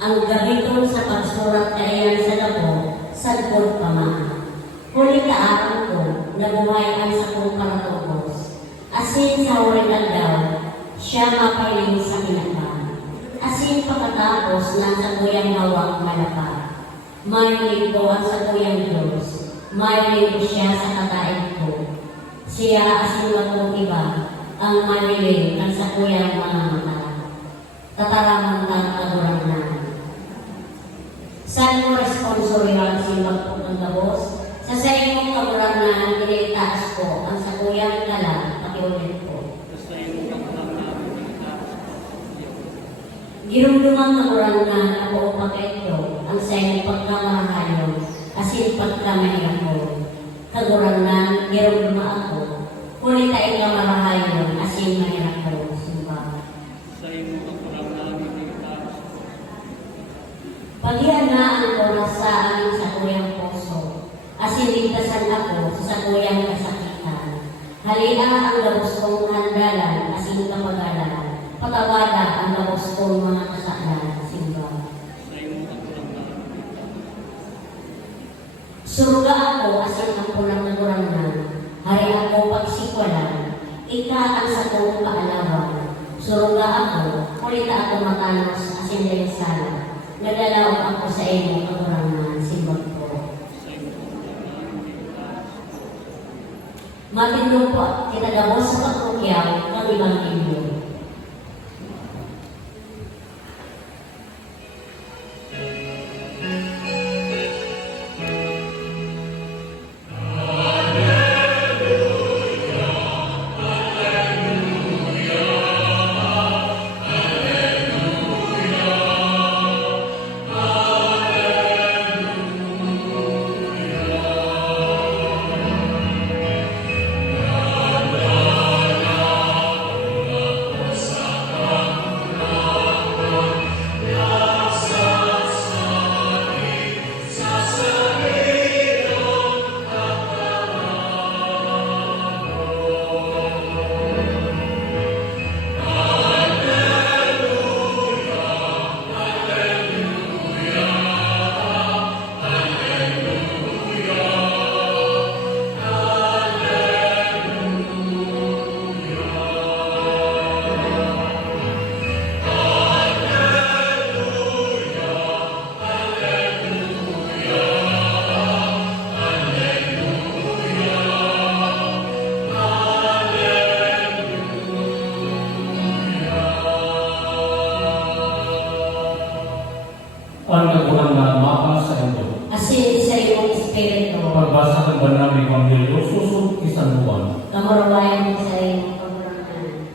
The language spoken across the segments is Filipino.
Ang gabiton sa pagsurat kaayan sa labo, sagpod pa man. Huli kaarang ko, nabuhay ang sakong paratubos. Asin sa huling aldaw, siya mapaling sa kinaka. Asin pagkatapos ng sakuyang hawak malapa. Marinig ko ang sakuyang Diyos, marinig ko siya sa kataig ko. Siya asin matong iba, ang marinig ang sakuyang mga mata. Tataramang ng kagurang na. Saan mo responsoryan simbag po ng labos? Sa inyong kagurang na tinitaas ko ang sakuyang kala, pakiulit ko. Girumdumang kagurang na ako pakito ang sa inyong pagkamarahayon, asin pagkamahirap ko. Kagurang na girumduma ako, kulit ay kamarahayon, asin mahirap ko. Pagihan na ang oras sa aming sakuyang puso, asin ligtasan ako sa sakuyang kasakitan. Halina ang labos kong handalan, asin kapagalan, patawada ang labos kong mga kasaklan, simba. Suruga ako, asin ang pulang nagurangnan, hari ako pagsikwalan, ika ang sakong kaalawan. Suruga ako, kulita ako matanos, asin dayasala. Naglalawag ako sa inyo, kagurangan, simbag ko. Matindong po, kinagabos sa pagkukyaw ng ibang inyo. Ang kagulang na mapa sa inyo. Asin sa iyong espiritu. Pagbasa ng banal na Ebanghelyo, susod isang buwan. Kamarawayan mo sa iyong kagurangan.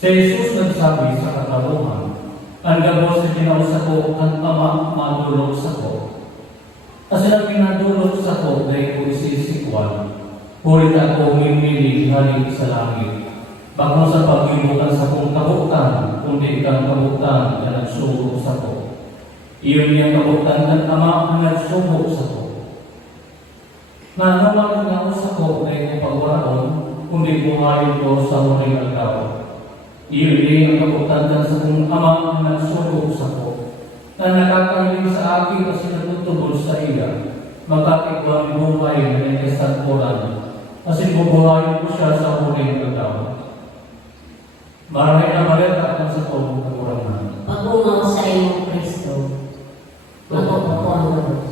Si Jesus nagsabi sa katauhan, ang gabos na ginausa ko, ang ama madulog sa ko. Kasi ang pinadulog sa ko, dahil ko isisikwan, hulit ako mimili haling sa langit. Bako sa paghimutan sa kong kabutan, kundi ikang kabutan na nagsugo sa ko. Iyon niyang kabutan ng ama na nagsugo sa ko. Nanuman nga sa ko na ikong pagwaraon, kundi buhayin ko sa huling agaw. Iyon din ang kabutan sa kong ama na nagsugo sa ko. Na nakakaling sa akin kasi natutubol sa iya, magkakigwang buhay na may kasagpuran, kasi bubuhayin ko siya sa huling agaw. Maraming na malita ang sa kong kagurangan. Pagungaw sa iyong Kristo. Matutupo ang Diyos.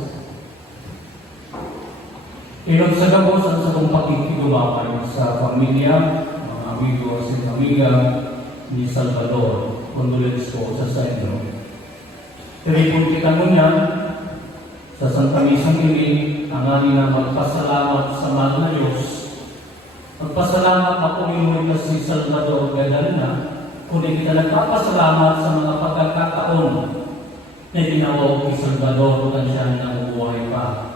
Inagsagabos ang sa kong pakikigumamay sa pamilya, mga amigo sa pamilya ni Salvador. Condolence ko sa inyo. Tinipon kita mo niya sa Santa Misang ini, ang anin na magpasalamat sa mahal na Diyos. Magpasalamat ako ngayon si Salvador Gadalna, kundi kita nagpapasalamat sa mga pagkakataon na ginawa ko kay Salvador kung siya nabubuhay pa.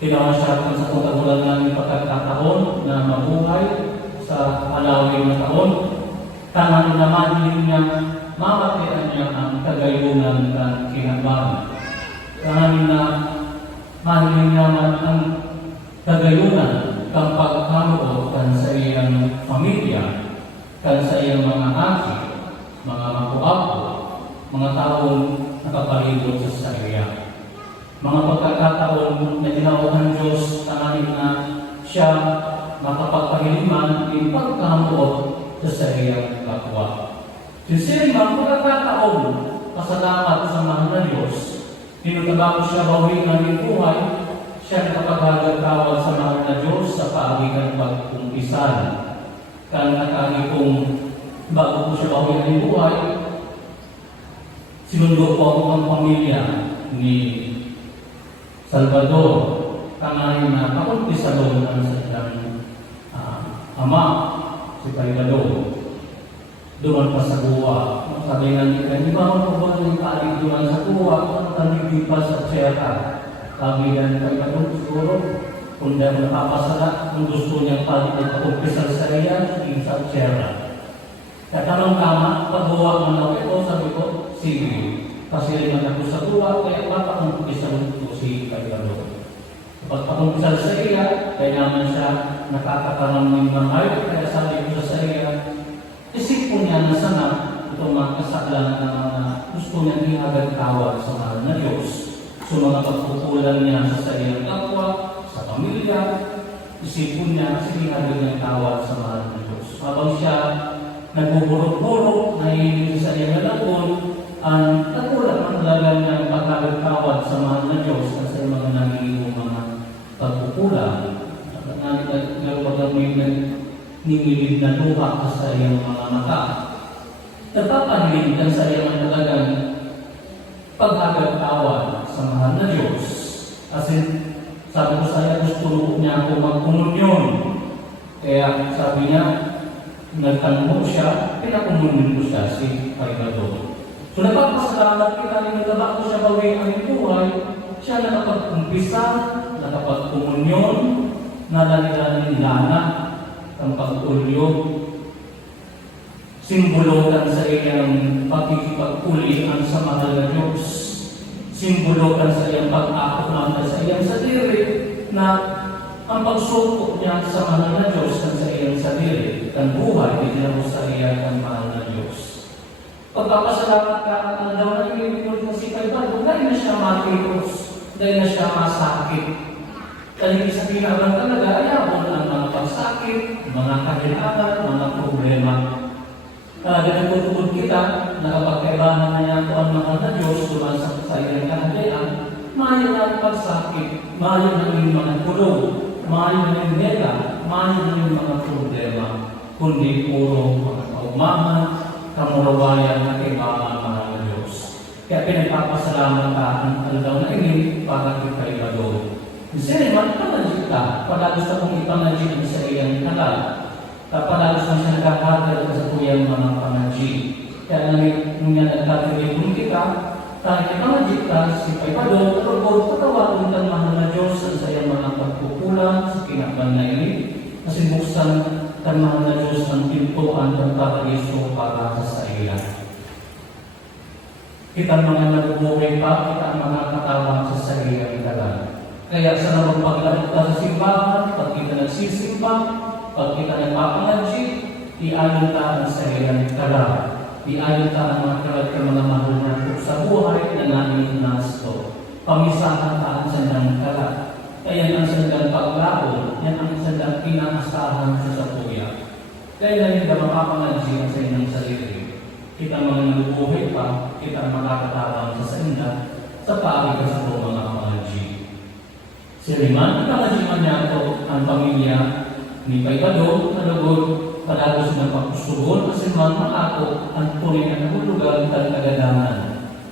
Ginawa siya kung sa kutagulan namin pagkakataon na mabuhay sa alawin na taon. Tangan naman din niya, mamatian niya ang kagayunan ng kinabang. Tangan na mahalin naman ang kagayunan kang pagkaroon kan sa iyang pamilya, kan sa iyang mga aki, mga makuapo, mga taong nakapalibot sa area. Mga pagkakataon na tinawag ng Diyos, tanghaling na siya makapagpahiliman ng pagkahamot sa iyang kapwa. Sinsirin mga pagkakataon, pasalamat sa mahal na Diyos, tinutaba ko siya bawi ng iyong buhay, siya nakapaghagatawad sa mahal na Diyos sa paagigan pag-umpisan. Kaya nakagi kong bago ko siya bawi ng iyong buhay, sinundo po ako ng pamilya ni Salvador, tanghaling na kakumpisa doon sa kanyang ama, si Salvador. Duman pa sa buwa. Sabi nga nila, di ba ako ba yung kalig duman sa buwa? Ang talig pa sa tsera. Sabi nga nila, siguro, kung dahil napapasala, kung gusto niyang palig at kakumpisa sa iya, sa tsera. Kaya tamang-tama, pag-buwa man ako ito, sabi ko, sige. Kasi rin ako sa buwa, kaya papakumpisa ko si Salvador. Kapag pakumpisal sa iya, kaya naman siya nakakakaroon ng mahal, kaya sabi ko sa iya, isip po niya na sana itong mga kasaklan na gusto niya iagad-tawad sa mahal na Diyos. So mga pagpupulan niya sa iyang kapwa, sa pamilya, isip po niya kasi iagad niyang tawad sa mahal na Diyos. Habang siya nagbuburok-burok, nahihinig sa iyang lalakon, ang nagulat ang talaga niyang pagkagad-tawad sa mahal na Diyos sa mga nangihong mga pagpupulan. Nagpagpag may ningilid na luha sa iyong mga mata. Nagpapahilig ka sa iyong talagang paghagag-tawad sa mahal na Diyos. Kasi sabi ko sa iya, gusto niya ako magkumunyon. Kaya sabi niya, nagtanong siya, pinakumunyon ko siya si Salvador. So napapasalamat kita, nilagaba ko siya bawi ang buhay, siya nakapag-umpisa, nakapag-kumunyon, nadalilan lana, ang pag-ulyo, simbolokan sa iyang pagkikipag-ulian sa mahal na Diyos, simbolokan sa iyang pag-akuman sa iyang sarili, na ang pagsukot niya sa mahal na Diyos at sa iyang sarili, ang buhay, hindi sa iyang mahal na Diyos. Pagpapasalamat ka at ang daw na iyong mo si Salvador, dahil na siya matiros, dahil na siya masakit. Dahil sa pinabang talaga, ayabon ang mga pagsakit, mga kahilangan, mga problema. Talaga nagtutugod kita, nakapagkaibahan na niya ang mahal na Diyos, dumansang sa iyong kahalian, mayo na ang pagsakit, mayo na yung mga kulong, mayo na yung nila, mayo na yung mga problema, kundi puro mga kaugmahan, kamurawayan na kaibahan mahal na Diyos. Kaya pinagpapasalamat ka ang aldaw na ini para kay Salvador. Kasi naman, ipanagit ka. Palagos na kong ipanagit sa iyang halal. Palagos na siya nagkakagal ka sa tuyang mga panagit. Kaya nung niya nagkakagal kita, kahit ipanagit ka, si Salvador, pero patawagin kang mahal na Diyos sa iyang mga pagpupulan, sa kinakban na ini, kasi buksan kang mahal na Diyos ang pintuan ng paraiso para sa iya. Kita mga nabubuhay pa, kita mga katawang sa iyang halal. Kaya sa namang paglalot ka sa simbahan, pag kita nagsisimba, pag kita nagpapangadjit, iayon ka sa iyang kalam. Iayon ka ang mga kalat ka mga mahal na sa buhay na namin nasto. Pamisahan ka ang sandang kalat. Kaya ang sandang paglaon, yan ang sandang pinakasahan sa sapuya. Kaya na yung mapapangadjit sa inyong sarili. Kita mga nabubuhay pa, kita makakatawang sa senda, sa paagi ka sa mga pangadjit. Si Riman, ipangajiman niya ito ang pamilya ni Salvador, nalugod, palagos ng pagkustugon, kasi man maako ang tunay na nahulugan ng tagadanan.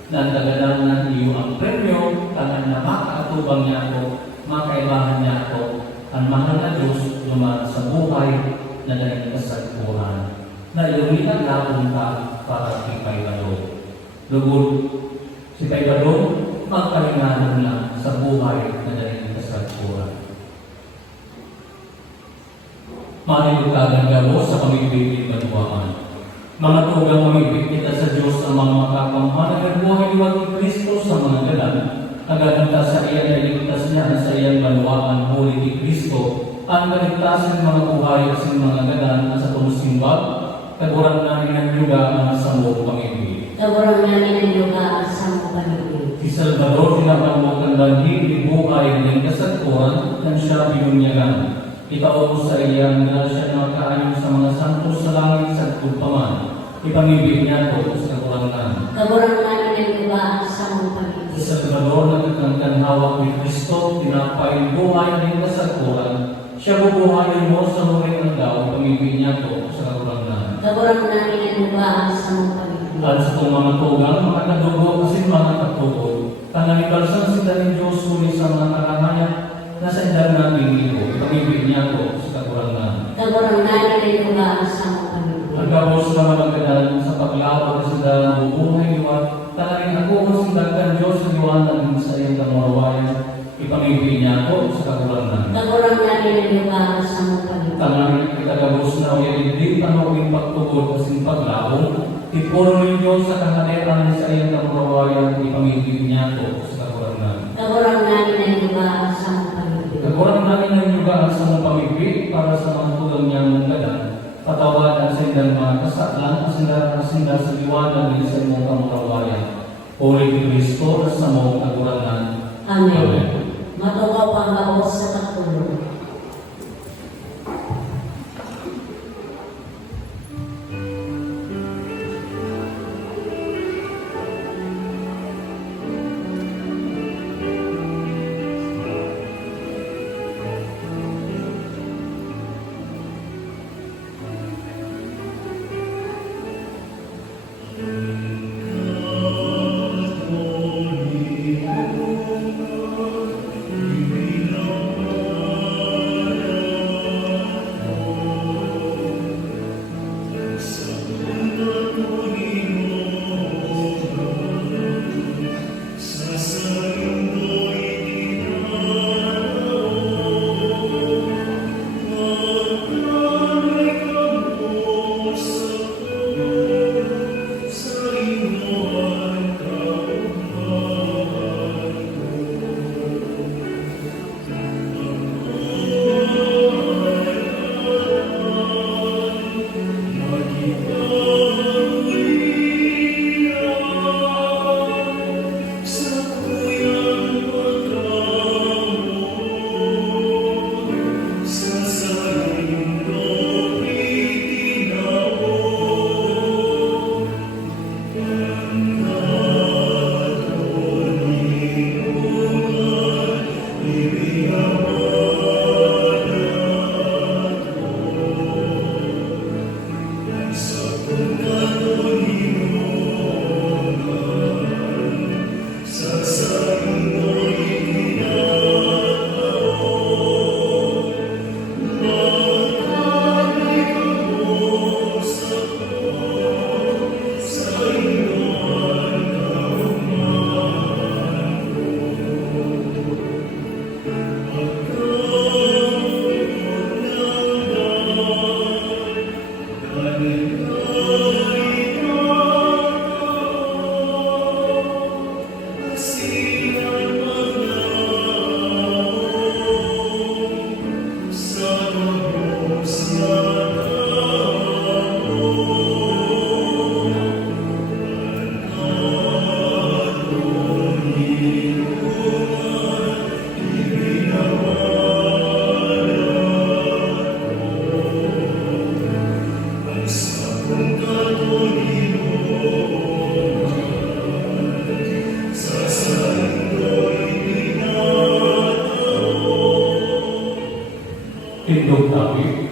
Na tagadanan iyo ang premyo, tangan na makaatubang niya ako, makaibahan niya ako, ang mahal na Diyos dumaan sa buhay na dahil kasagpuran. Na ilumitan labong ka para kay Salvador. Lugod, si Salvador, magpahingalan na sa buhay na dahil Manilutagan gabo sa pamibigit manuwaan. Mga tugang mamibig kita sa Diyos ang mga makapamahal ng buhay liwag ni Kristo sa mga galan. Agadanta sa iya na iligtas niya sa iyang manuwaan huli ni Kristo. Ang kaligtasan ng mga buhay sa mga galan at sa tumusimbag, kaguran namin ang lugar sa buong pamibig. Kaguran namin ang lugar sa mga panibig. Si Salvador tinapamukang lanhi, libuhay ng kasagpuan, ng siya binunyagan. Itaon mo sa iyang grasya na kaayon sa mga santos sa langit sa kulpaman. Ipamibig niya ito sa kakurangan. Kaguran namin ang lugar sa mga panibig. Si Salvador na nagkangkanhawak ni Kristo, tinapay buhay ng kasagpuan. Siya bubuhayin mo sa huling andaw, ipamibig niya ito sa kakurangan. Kaguran namin ang lugar sa mga panibig. At sa itong mga tugang, mga kadugo kasi mga katugod, kanalibalsan sila ni Diyos kuni sa mga karangayan na sa edad nating ito, ipamibig niya ito sa kakurangan. Kaguran namin ang lugar sa mga panibig. Ang gabos na malagadan sa paglawag sa dalang bubuhay liwat, talagang ako ang sindagan Diyos sa liwanag sa iyong kamarawayan, ipamibig niya ito sa kakurangan. Kaguran namin ang lugar sa mga panibig. Talagang kitagabos na uyan din tanawin pagtugod kasing paglawag, ipuro ng Diyos sa kahaliran sa iyong kamarawayan, ipamibig niya ito sa kakurangan. Kaguran namin ang lugar sa mga panibig. Kakurangan namin ang yugaan sa mga pamibig para sa mga tulang niya mong gadan, patawadan sa ilang mga kasalan, asinda sa liwanag din sa iyong kamarawayan. Puri ni Kristo sa mong kakurangan. Amen. Matukaw pa ang baos sa katulong. Tindog tabi.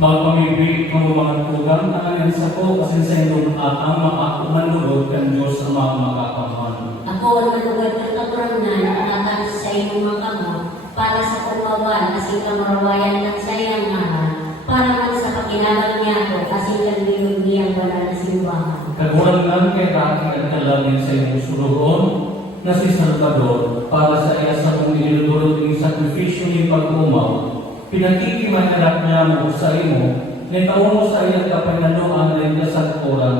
Mga pamibig, mga tugang, ang sa ko, kasi sa inyong ang manunod kan Diyos ang mga makakaman. Ako ang nalugad ng kakurangan at sa iyong mga kamot para sa pagkawan kasi kamarawayan at sa iyang mahal para man sa pakinalag niya ako kasi kalbilog niyang wala na simbahan. Kagurangan kay aking at kalangin sa inyong suluron na si Salvador para sa iya sa kong iniludurot ng sakripisyo ni pag-umaw. Pinakikimanarap niya mo sa imo, nitaon mo sa iya kapanaluan na ikasagpuran,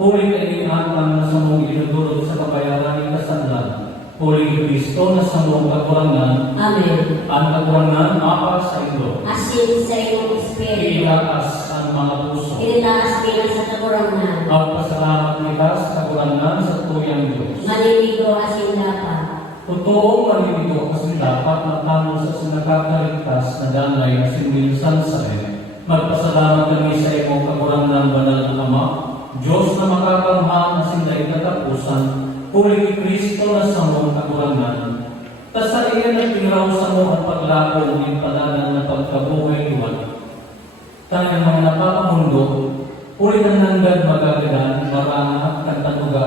huli ka iniatan na sa mong iniludurot sa kabayaran ni kasanlan. Huli Kristo na sa mong kakurangan, Amen. ang kakurangan mapa sa ilo. Asin sa iyong espiritu. Iilakas ang mga puso. Initaas bilang sa kagurangan. Magpasalamat kita sa kagurangan sa tuyang Diyos. Maliligo asin dapat. Totoong maliligo kasi dapat matamo sa sinakakaligtas na danay na sinwilsan sa rin. Magpasalamat kami sa iyong kagurangan banal na Ama, Diyos na makakamhan na sinday katapusan, huli Kristo na sa mong kagurangan. Tas sa iyan na pinraw sa mo ang paglako ng palanan na pagkabuhay liwan. Tanyang mga napapamundo, huli ng nanggad magagadan, marana, kantanuga,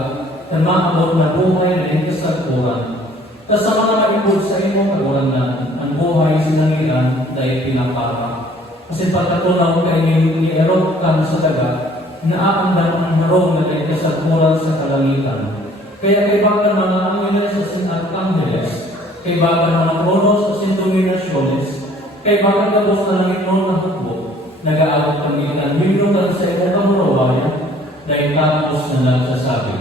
kan maabot na buhay na inkasagpuran. Tas sa mga maibod sa imong kagurangan, ang buhay sinangian dahil pinapara. Kasi pagkatunaw kay ni-erot ka sa daga, naaandam ang harong na dahil kasagpuran sa kalangitan. Kaya kay bagan mga angeles sa sinarkangeles, kay bagan mga kronos sa sindominasyones, kay bagan gabos na langit mo na hukbo, nag-aabot kami ng minutan sa imong kamurawaya, dahil tapos na nagsasabi.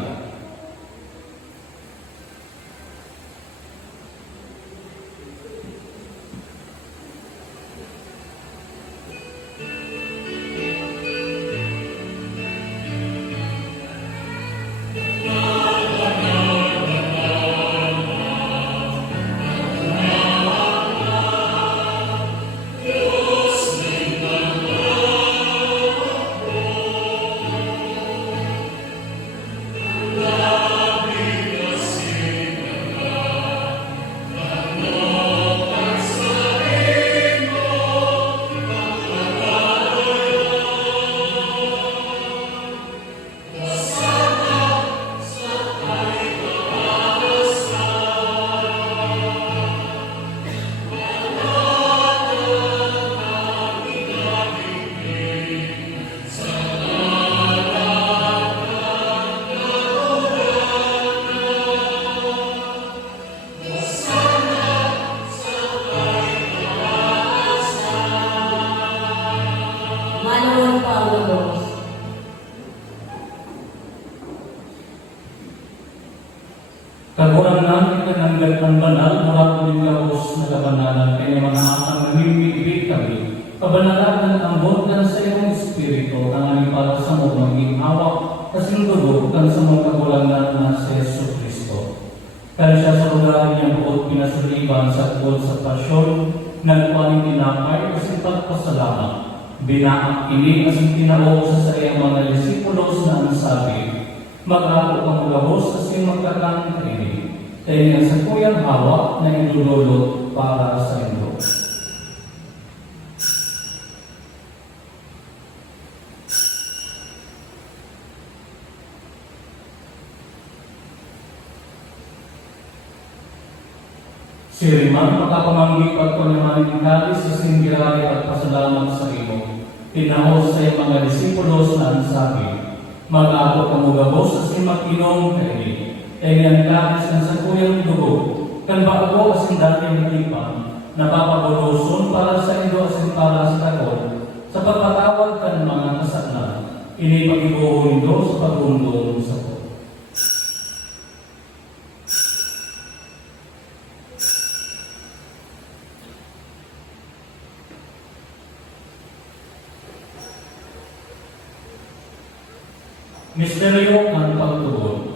Kagurangan kita ng gandang banal, mula ng labos na kabanalan, kaya mga atang namimigibig kami. Kabanalan ang ambot sa iyong Espiritu, ang aming para sa mo maging hawak, kasing dugo kan sa mga kagulangan na si Yesu Kristo. Kaya siya sa lugar niyang buot pinasuliban sa buot sa pasyon, nagpaling tinapay kasi pagpasalamat. Binaak ini kasing tinawag sa iyang mga disipulos na ang sabi, mag-ako kang magabos kasi magkakang kaini. Kaya nga sa kuyang hawak na inululot para sa indo. Si Riman, makapamanggip at panamaning kalis sa singgirari at pasalamat sa imo. Tinahos sa iyong mga disipulos na ang sabi, mag-ako kang magabos kasi mag-inom kaini. Kaya ang kalis ng sa kuyang dugo, kan ba ako asin dati ng tipan, napapabuloson para sa indo asin para sa takot, sa pagpatawag kan mga kasaklan, inipag-ibuhon do sa pagundong sa ko. Misteryo ng pagtugon.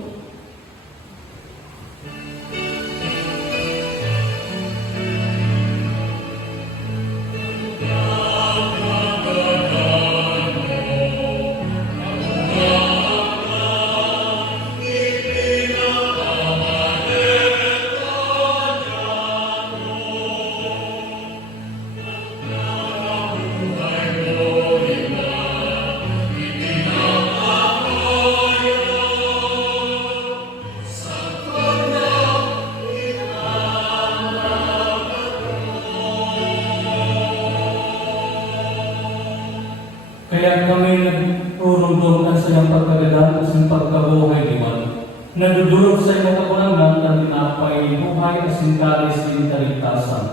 Kaya kami nagturundong sa iyong pagkagalan at sa pagkabuhay liwan. Nadudulog sa iyong kagulangan at tinapay buhay at sintalis din kaligtasan.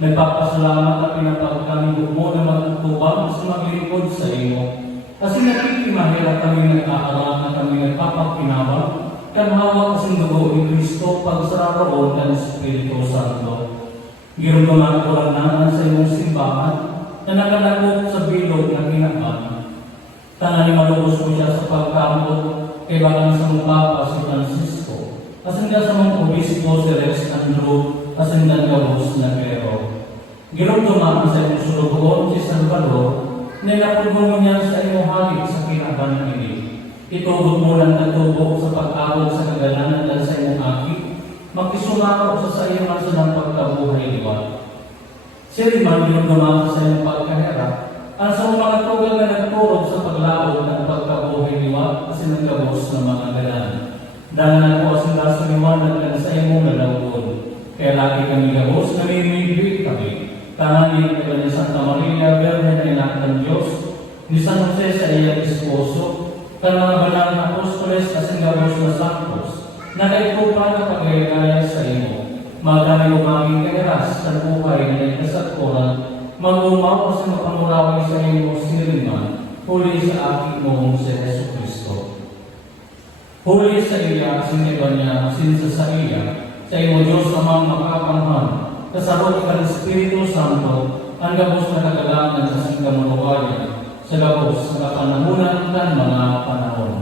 Nagpapasalamat at pinapagkamigod mo na magtutubang sa maglingkod sa iyo. Kasi nakikimahira kami nag-aaral na kami nagpapagpinawag, kan hawak kasing dugo ni Kristo pagsararoon ng Espiritu Santo. Girugaman ko lang sa iyong simbahan, na nakalagok sa bilog ng kinaan, Tanan ni malubos mo siya sa pagkamot kay bagang sa mga Papa si Francisco. Asin ka sa mga obispo si Rex Andrew, asin ka gabos na Pero. Girong dumaan sa iyong sulugoon si Salvador, nilapod mo niya sa iyong halik sa kinaban ini. Itugot mo lang natubo sa pag-awag sa kagalanan dahil sa iyong aki, makisumakaw sa iyong sa ng pagkabuhay liwat. Si Riman girong dumaan sa iyong pagkahera, ang sa mga tugal na nagturog sa paglaod ng pagkabuhay liwat kasi nagkabos ng mga galan. Dahil nagpo sila sa liwanag lang sa iyong nalawod. Kaya lagi kami gabos, namimigri kami. Tanganin ka ni Santa Maria, Birhen na Inak ng Diyos, ni San Jose sa iyang esposo, ka mga banal na apostoles kasing gabos na santos, na kaitupa na pagayagaya sa imo. Magdami umaming kairas sa buhay na ikasatpuran, mag-umaw sa mapanguraway sa imo siriman, huli sa aking noong si Jesu Cristo. Huli sa iya, siniba niya, sinsa sa iya, sa imo Diyos amang makapanhan, kasabot ka ng Espiritu Santo, ang gabos na kagalangan sa singkamunawayan, sa gabos na kapanahunan ng mga panahon.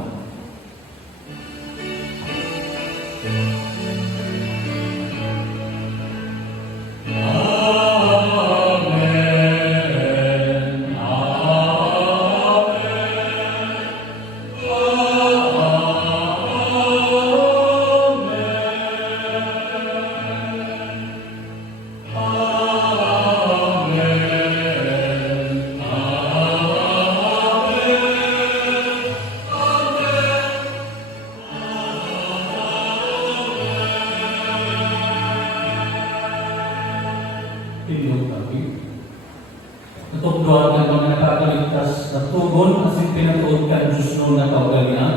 Natugduan ng mga nakakaligtas na tugon kasi pinatuod ka ang Diyos noon na kaugalian,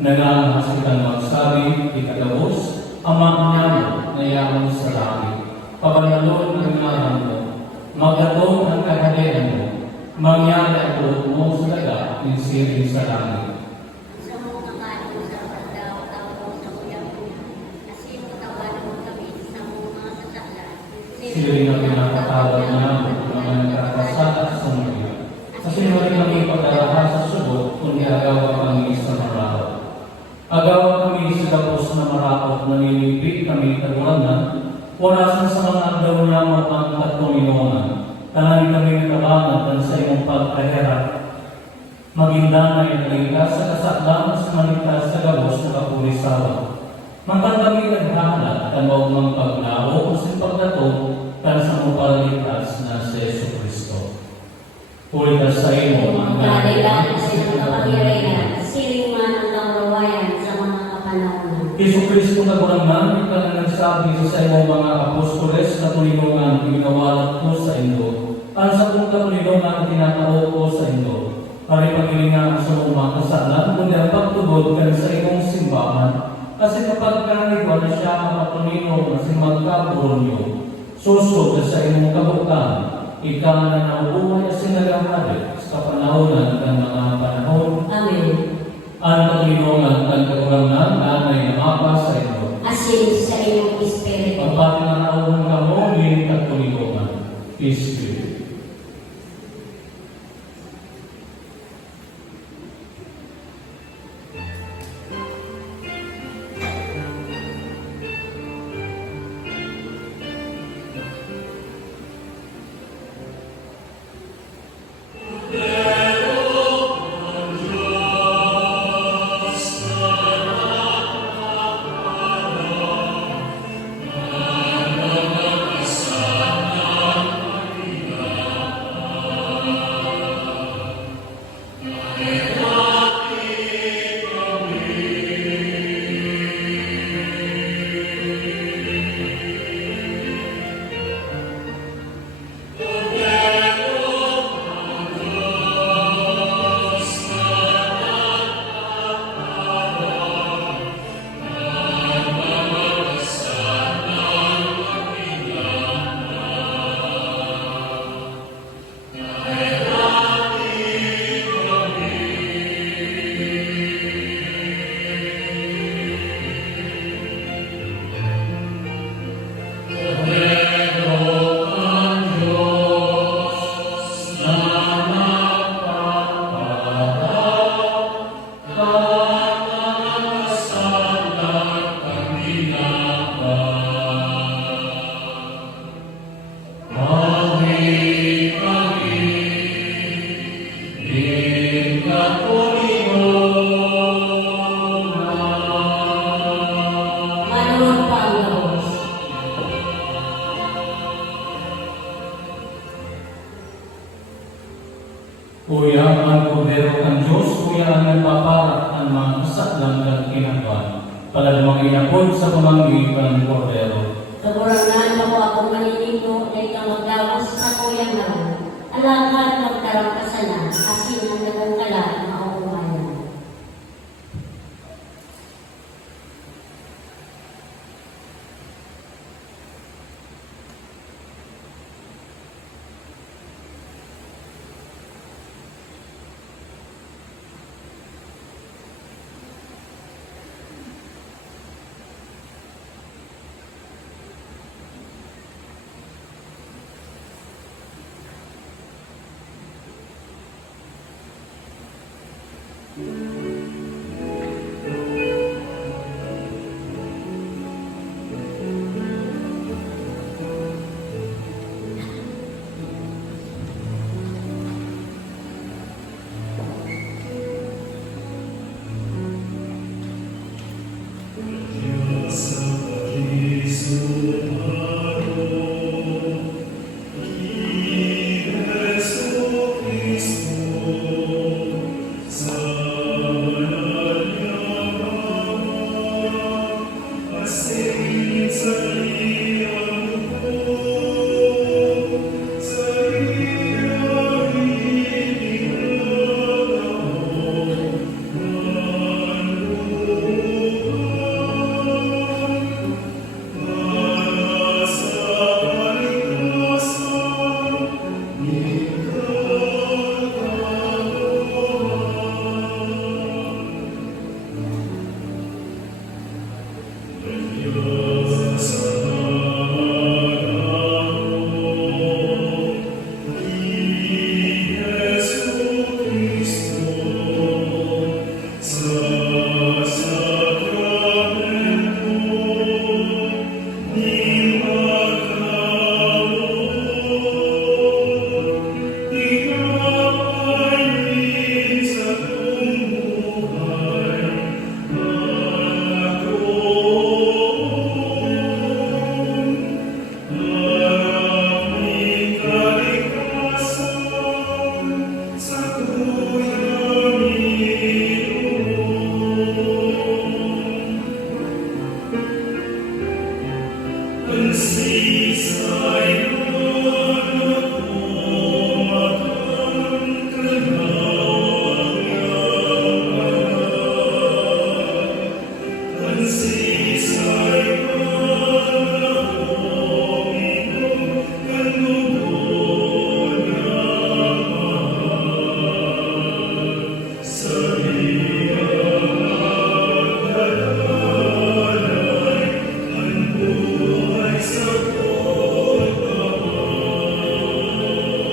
nag-aahasikan magsabi, ikagabos, amang niya na yaman sa langit. Pabanalon ang ngaran mo, magdatong ang kahalian mo, mangyari ang tulog mo sa daga, insirin sa langit. Sa mga kanin sa pagdaw, tao sa kuyang kasi matawan mo kami sa mga sasaklan. Sili na pinapatawad niya mga nagkakasala sa mga. Kasi rin kami pagdarahan sa subot kung agawa kami sa maraot. Agawa kami sa gapos na maraot na nilipit kami kagulangan, walasan sa mga agaw niya mo ang katulinongan. Tangan kami natabangan sa iyong pagkahera. Magindanay ang likas sa kasaklan sa manitas sa gabos na kapulisawa. Mangkang kami naghahanap ang mga paglaho o pagdatong kan sa mupalitas na si Jesu Cristo. Pulitas sa imo ang kalilan sa iyong kapangyarihan, siling man ang kaurawayan sa mga kapanahonan. Jesu Cristo na gulangan, ikaw na nagsabi sa imo mga apostoles na tulinungan ginawalat ko sa indo. Ang sa kong tulinungan tinatao ko sa indo. Pari pagilingan sa mga kasalan, kundi ang pagtubod kan sa imong simbahan. Kasi kapag kanigwa na siya makatulino na si magkaburonyo, susod sa imong kabutan, ikaw na naubuhay at sinagahari sa kapanahonan ng mga panahon. Amen. Ang paglinungan ng kagulangan na may namapa sa ino. Asin sa iyong Espiritu. Pagpati na nauhan ka mo, din at tulinungan. Peace be. sa pamanggitan ng Cordero. Kagurangan ako akong maninigo na ikaw maglawas sa kuyang naman. Alagad magtarang kasalan, asin ang nagungkala mauumayan.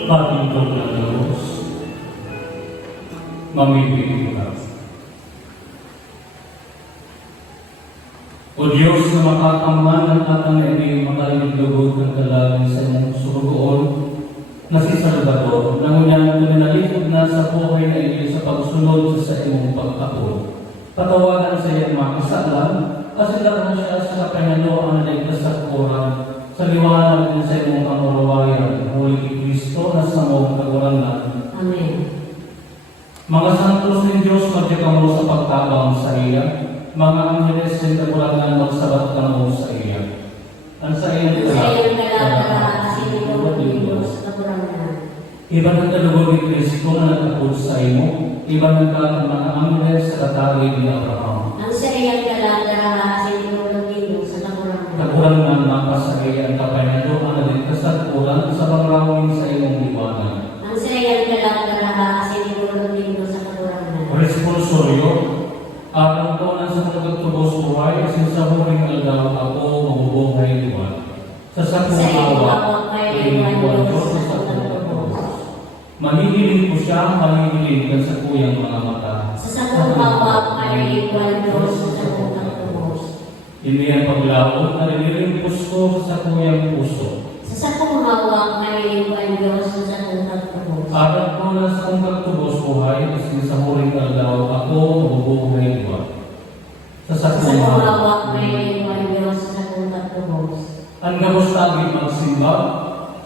Patintong ng Diyos, mamibigay ka. O Diyos na makakamman ang atang hindi makalilugod ng dalangin sa iyong surugoon na si Salvador, na ngunyan tuminalipod na sa buhay na iyo sa pagsunod sa iyong pagkapon. Patawagan sa iyong makisalan, kasi laran siya sa Panginoon na ligtas sa kuran, sa liwanag din sa iyong kamurawayan, Holy Kristo na sa mong kagurangan. Amen. Mga santos ng Diyos, magdikamo sa pagtabang sa iya. Mga angeles ng kagurangan, magsabat kamo sa iya. Ang sa iyong Sa iyong kalakara, sinigurot ng Diyos sa kagurangan. Iba ng kalugod ni Kristo na nagkapod sa imo. Iba ng mga angeles sa katawid ni Abraham. Ang sa iyong kalakara, sinigurot ng Diyos sa kagurangan. Kagurangan mapasagay ang kapayado ang naligtasad kuran sa pangrawing sa iyong liwanag. Ang sa iyong kalakara, sinigurot ng Diyos sa kagurangan. Responsoryo, alam ko na sa nagtubos buhay, asin sa huling aldaw ako mabubuhay liwan. Sa sakong awa, iliwan ko sa sakong pagkabos. Manihiling ko siya, manihiling ka sa kuyang mga mata. Sa sakong awa, iliwan Diyos sa sakong pagkabos. Hindi ang paglaot na rinilimpos ko sa kuyang puso. Sa sakong awa, iliwan Diyos sa sakong pagkabos. Alam ko na sa kong pagtubos buhay, asin sa huling aldaw ako mabubuhay liwan. Sa Sa sakong sakong awa, awa, iliwan Diyos sa sakong pagkabos. ang gabos tagit magsimba,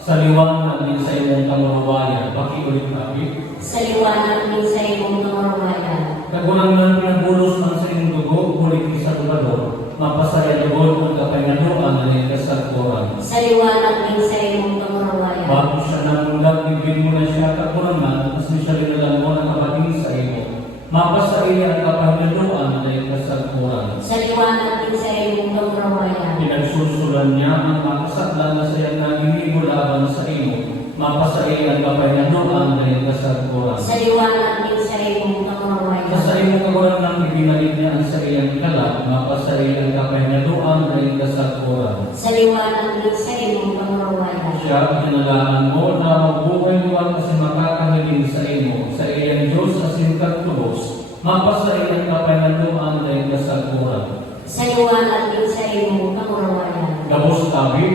sa liwanag din sa iyong kamurawayan, pakiulit nabi. Sa liwanag din sa iyong kamarawayan. Kagulangan pinabulos man sa iyong dugo, kulit ni Salvador. mapasaya doon ang kapanganuan na kasagpuran. Sa liwanag din sa imong kamurawayan. Bago siya namulat, ibig mo na siya kakurangan, at siya rin mo na kapating sa iyo. Mapasaya ang kapanganuan na kasagpuran. Sa liwanag din sa imong kamurawayan. Pinagsusulan niya ang makasaklan na sayang naging laban sa iyo. Mapasaya ang kapanganuan na kasagpuran. Sa liwanag din sa imong kamurawayan. Sa iyong kagulang ng ibinalik niya ang sariyang kalat, mapasaya ang kapanganuan na kasagpuran. Sa liwanag din sa imong kamurawayan. Siya ang tinalaan mo na mabuhay mo kasi makakahiling sa imo, sa iyang Diyos sa singkatubos, mapasaya ang kapanganuan na kasagpuran. Sa liwanag din sa imong kamurawayan. Gabos tabi,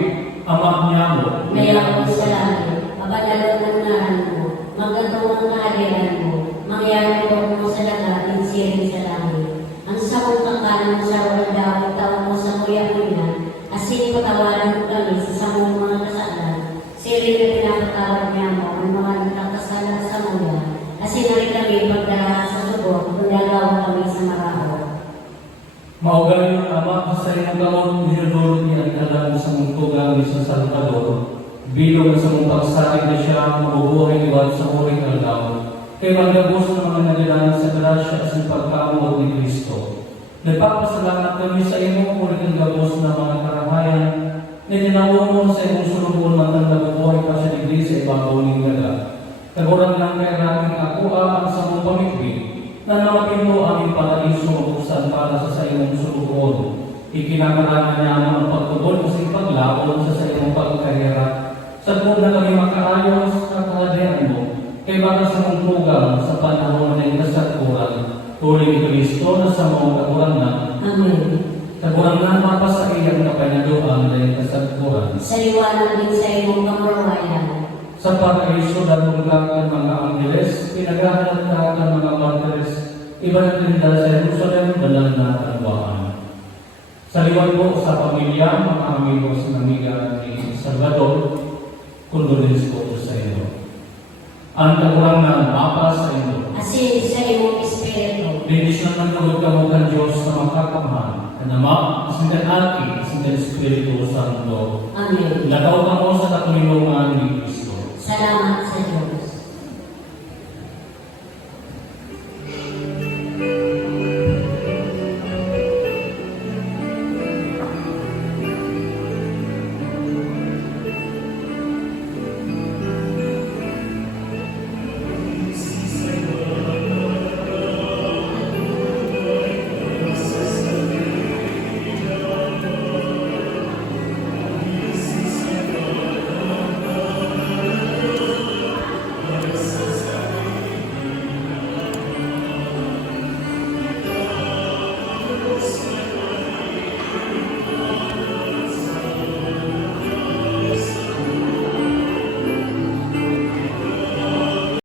ama niya mo, Ngayon sa langit, kapadalon ng ngalan mo, magkatuwang kaharian mo, mangyari mo sa lagat, insirin sa langit. Ang sakong kakanan mo sa walang dawang taon mo sa kuya-kuya, asin patawaran mo kami sa samong mga kasalan. Sirin na pinapatawad niya mo ang mga nagkakasalan sa muya, asin na rin kami pagdarahan sa subok, kung dalawa kami sa marao. maugal yung ama sa iyong gamot, dinudulot niya ang alam sa mong tugang sa Salvador, bilog sa mong pagsalig na siya, mabubuhay iwat sa huling aldaw. Kay magagos ng mga nagalanan sa grasya at sa pagkamot ni Kristo. Nagpapasalamat kami sa iyong ulit gabos na mga karahayan na tinawag mo sa iyong sulubon matang nabubuhay pa sa digri sa ibabaw ng gaga. Kagulang lang kay namin ako ang sa mong pamigbi na nawapin mo aming paraiso mabuksan para sa iyong sulubon. Ikinakarangan niya ang pagtubon kasi paglabon sa iyong pagkahirap. Sa kung na kami makaayos at kahadian mo, kay baka sa mong tugang sa panahon ng kasagpuran, tuloy ni Kristo na sa mga kakurangan. Amen. Kakurangan mapasaiyan na panaluan ng kasagpuran. Sa liwanag din sa imong kamurawayan. Sa paraiso dalong ang mga angeles, pinaghahanap ang mga martires, iba na tinda sa Jerusalem, dalang na kalwaan. Sa liwan po sa pamilya, mga amigos na amiga ni Salvador, condolence po sa iyo. Ang kakurangan mapa sa iyo. Asin sa imong espiritu. Bendisyon ng tulog ka mo kan Diyos na makakamhan, kanama, asin Aki, asin Espiritu Santo. Amen. Lagaw ka mo sa katulungan ni Kristo. Salamat sa Diyos.